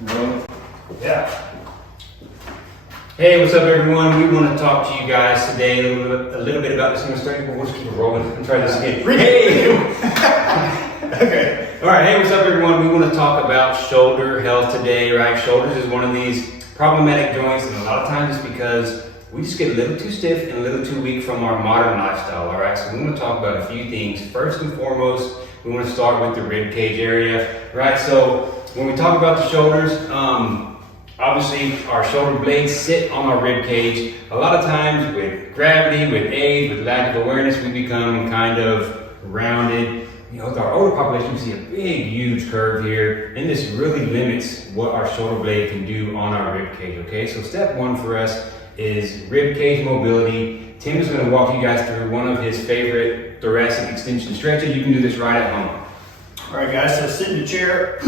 Well, yeah. Hey, what's up, everyone? We want to talk to you guys today a little bit about this. I'm going to we'll just keep it rolling and try this again. Hey! Okay. All right. Hey, what's up, everyone? We want to talk about shoulder health today, right? Shoulders is one of these problematic joints, and a lot of times it's because we just get a little too stiff and a little too weak from our modern lifestyle, all right? So we want to talk about a few things. First and foremost, we want to start with the rib cage area, right? So when we talk about the shoulders, obviously our shoulder blades sit on our rib cage. A lot of times with gravity, with age, with lack of awareness, we become kind of rounded. You know, with our older population, we see a big, huge curve here, and this really limits what our shoulder blade can do on our rib cage, okay? So step one for us is Ribcage Mobility. Tim is going to walk you guys through one of his favorite thoracic extension stretches. You can do this right at home. All right, guys, so sit in a chair,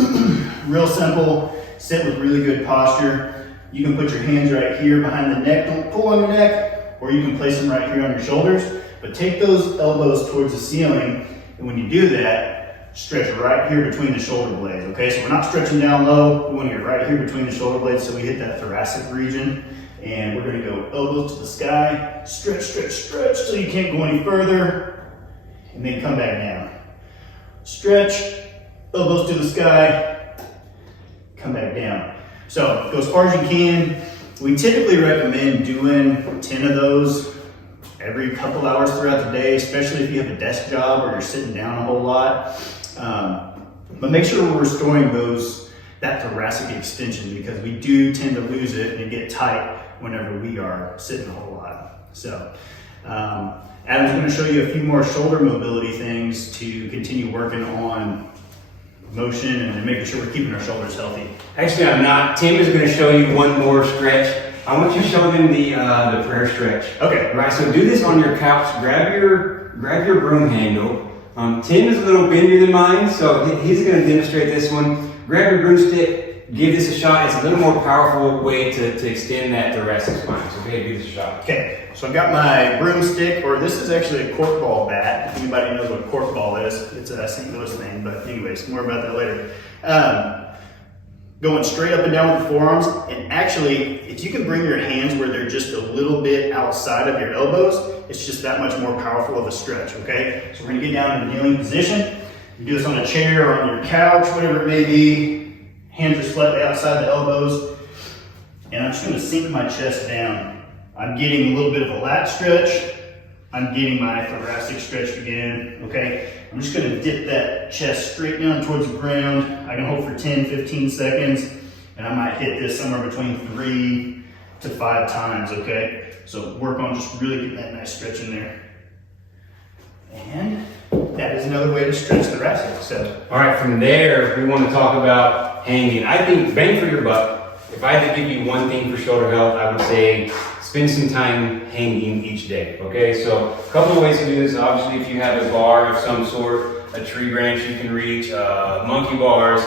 real simple. Sit with really good posture. You can put your hands right here behind the neck. Don't pull on your neck, or you can place them right here on your shoulders. But take those elbows towards the ceiling, and when you do that, stretch right here between the shoulder blades, okay? So we're not stretching down low. We want to get right here between the shoulder blades so we hit that thoracic region. And we're going to go elbows to the sky, stretch, stretch, stretch till you can't go any further, and then come back down. Stretch, elbows to the sky, come back down. So go as far as you can. We typically recommend doing 10 of those every couple hours throughout the day, especially if you have a desk job or you're sitting down a whole lot. But make sure we're restoring that thoracic extension, because we do tend to lose it and get tight whenever we are sitting a whole lot. So Adam's going to show you a few more shoulder mobility things to continue working on motion and making sure we're keeping our shoulders healthy. Actually, I'm not. Tim is going to show you one more stretch. I want you to show them the prayer stretch. Okay. Right, so do this on your couch. Grab your broom handle. Tim is a little bender than mine, so he's going to demonstrate this one. Grab your broomstick, give this a shot. It's a little more powerful way to extend that thoracic spine. So okay, give this a shot. Okay, so I've got my broomstick, or this is actually a corkball bat. If anybody knows what a corkball is, it's a St. Louis thing, but anyways, more about that later. Going straight up and down with the forearms, and actually, if you can bring your hands where they're just a little bit outside of your elbows, it's just that much more powerful of a stretch, okay? So we're gonna get down in a kneeling position. You do this on a chair or on your couch, whatever it may be. Hands are slightly outside the elbows. And I'm just gonna sink my chest down. I'm getting a little bit of a lat stretch. I'm getting my thoracic stretch again, okay? I'm just gonna dip that chest straight down towards the ground. I can hold for 10, 15 seconds, and I might hit this somewhere between 3 to 5 times, okay? So work on just really getting that nice stretch in there. And that is another way to stretch the thoracic. So, all right, from there, we want to talk about hanging. I think bang for your buck. If I had to give you one thing for shoulder health, I would say spend some time hanging each day, okay? So a couple of ways to do this. Obviously, if you have a bar of some sort, a tree branch you can reach, monkey bars,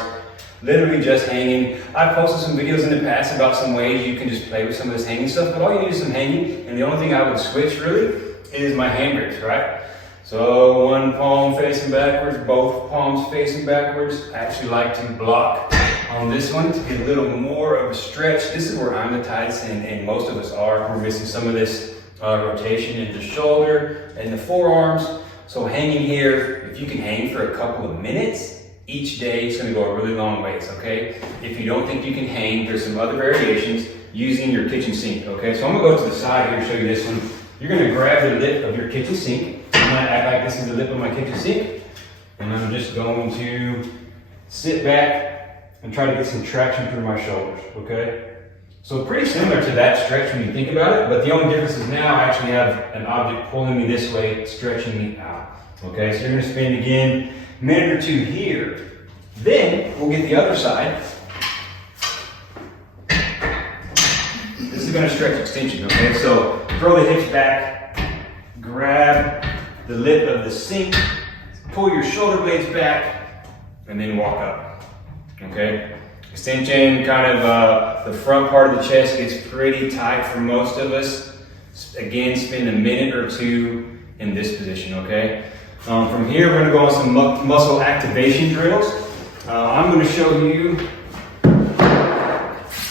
literally just hanging. I've posted some videos in the past about some ways you can just play with some of this hanging stuff, but all you need is some hanging, and the only thing I would switch really is my hand grips, right? So one palm facing backwards, both palms facing backwards. I actually like to block on this one to get a little more of a stretch. This is where I'm the tightest, and most of us are. We're missing some of this rotation in the shoulder and the forearms. So hanging here, if you can hang for a couple of minutes each day, it's gonna go a really long ways, okay? If you don't think you can hang, there's some other variations using your kitchen sink, okay? So I'm gonna go to the side here and show you this one. You're gonna grab the lip of your kitchen sink. I'm gonna act like this is the lip of my kitchen sink, and I'm just going to sit back and try to get some traction through my shoulders, okay? So pretty similar to that stretch when you think about it, but the only difference is now I actually have an object pulling me this way, stretching me out, okay? So you're gonna spend again a minute or two here. Then we'll get the other side. This is gonna stretch extension, okay? So throw the hips back, grab the lip of the sink, pull your shoulder blades back, and then walk up, okay? Extension, kind of the front part of the chest gets pretty tight for most of us. Again, spend a minute or two in this position, okay? From here, we're gonna go on some muscle activation drills. I'm gonna show you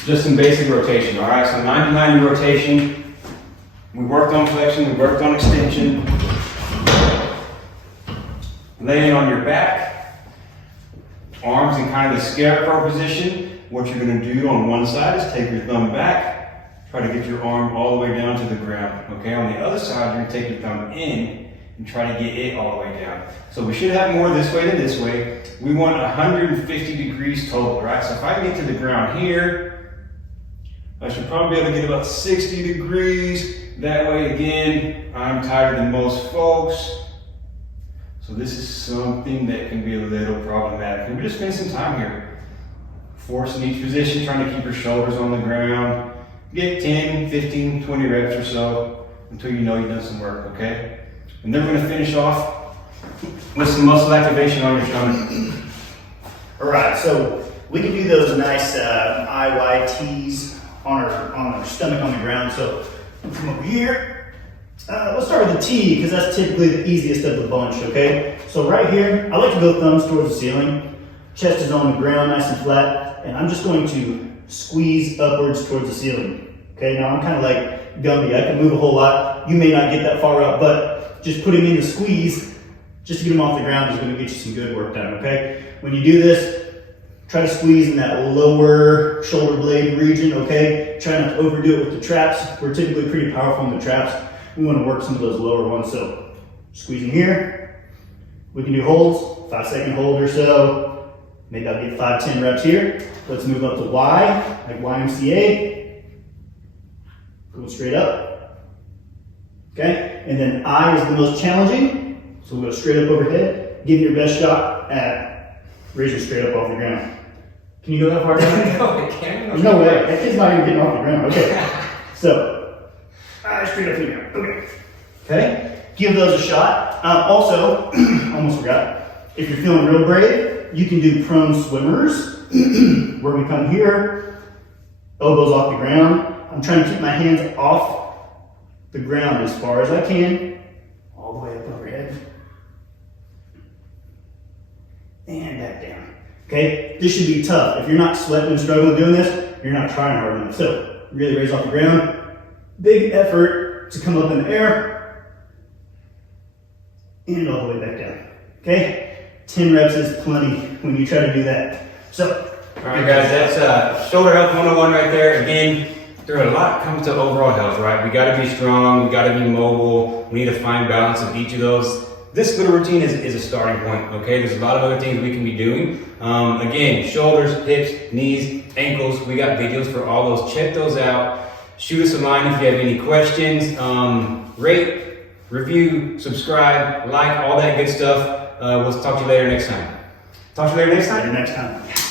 just some basic rotation, all right? So 90-90 rotation. We worked on flexion, we worked on extension. Laying on your back, arms in kind of the scarecrow position. What you're gonna do on one side is take your thumb back, try to get your arm all the way down to the ground, okay? On the other side, you're gonna take your thumb in and try to get it all the way down. So we should have more this way than this way. We want 150 degrees total, right? So if I get to the ground here, I should probably be able to get about 60 degrees. That way, again, I'm tighter than most folks. So this is something that can be a little problematic. And we just spend some time here, forcing each position, trying to keep your shoulders on the ground. Get 10, 15, 20 reps or so until you know you've done some work, okay? And then we're gonna finish off with some muscle activation on your stomach. All right, so we can do those nice IYTs on our stomach on the ground. So come over here. Let's start with the T, because that's typically the easiest of the bunch, okay? So right here, I like to go thumbs towards the ceiling. Chest is on the ground, nice and flat, and I'm just going to squeeze upwards towards the ceiling. Okay, now I'm kind of like Gumby. I can move a whole lot. You may not get that far up, but just putting in the squeeze, just to get them off the ground, is going to get you some good work done, okay? When you do this, try to squeeze in that lower shoulder blade region, okay? Try not to overdo it with the traps. We're typically pretty powerful in the traps. We want to work some of those lower ones. So squeezing here, we can do holds, 5-second hold or so. Maybe I'll get 5-10 reps here. Let's move up to Y, like YMCA. Go straight up. Okay, and then I is the most challenging. So we'll go straight up overhead. Give your best shot at raising straight up off the ground. Can you go that far down? No, I can't. There's no way. That kid's not even getting off the ground. Okay, so straight up to the ground. Okay. Okay. Give those a shot. Also, almost forgot. If you're feeling real brave, you can do prone swimmers, where we come here, elbows off the ground. I'm trying to keep my hands off the ground as far as I can, all the way up overhead, and back down. Okay. This should be tough. If you're not sweating and struggling doing this, you're not trying hard enough. So really raise off the ground. Big effort to come up in the air and all the way back down. Okay? 10 reps is plenty when you try to do that. So, all right, guys, that's shoulder health 101 right there. Again, there are a lot comes to overall health, right? We got to be strong, we got to be mobile. We need to find balance of each of those. This little routine is a starting point, okay? There's a lot of other things we can be doing. Again, shoulders, hips, knees, ankles. We got videos for all those. Check those out. Shoot us a line if you have any questions. Rate, review, subscribe, like, all that good stuff. We'll talk to you later next time. Talk to you later next time? next time.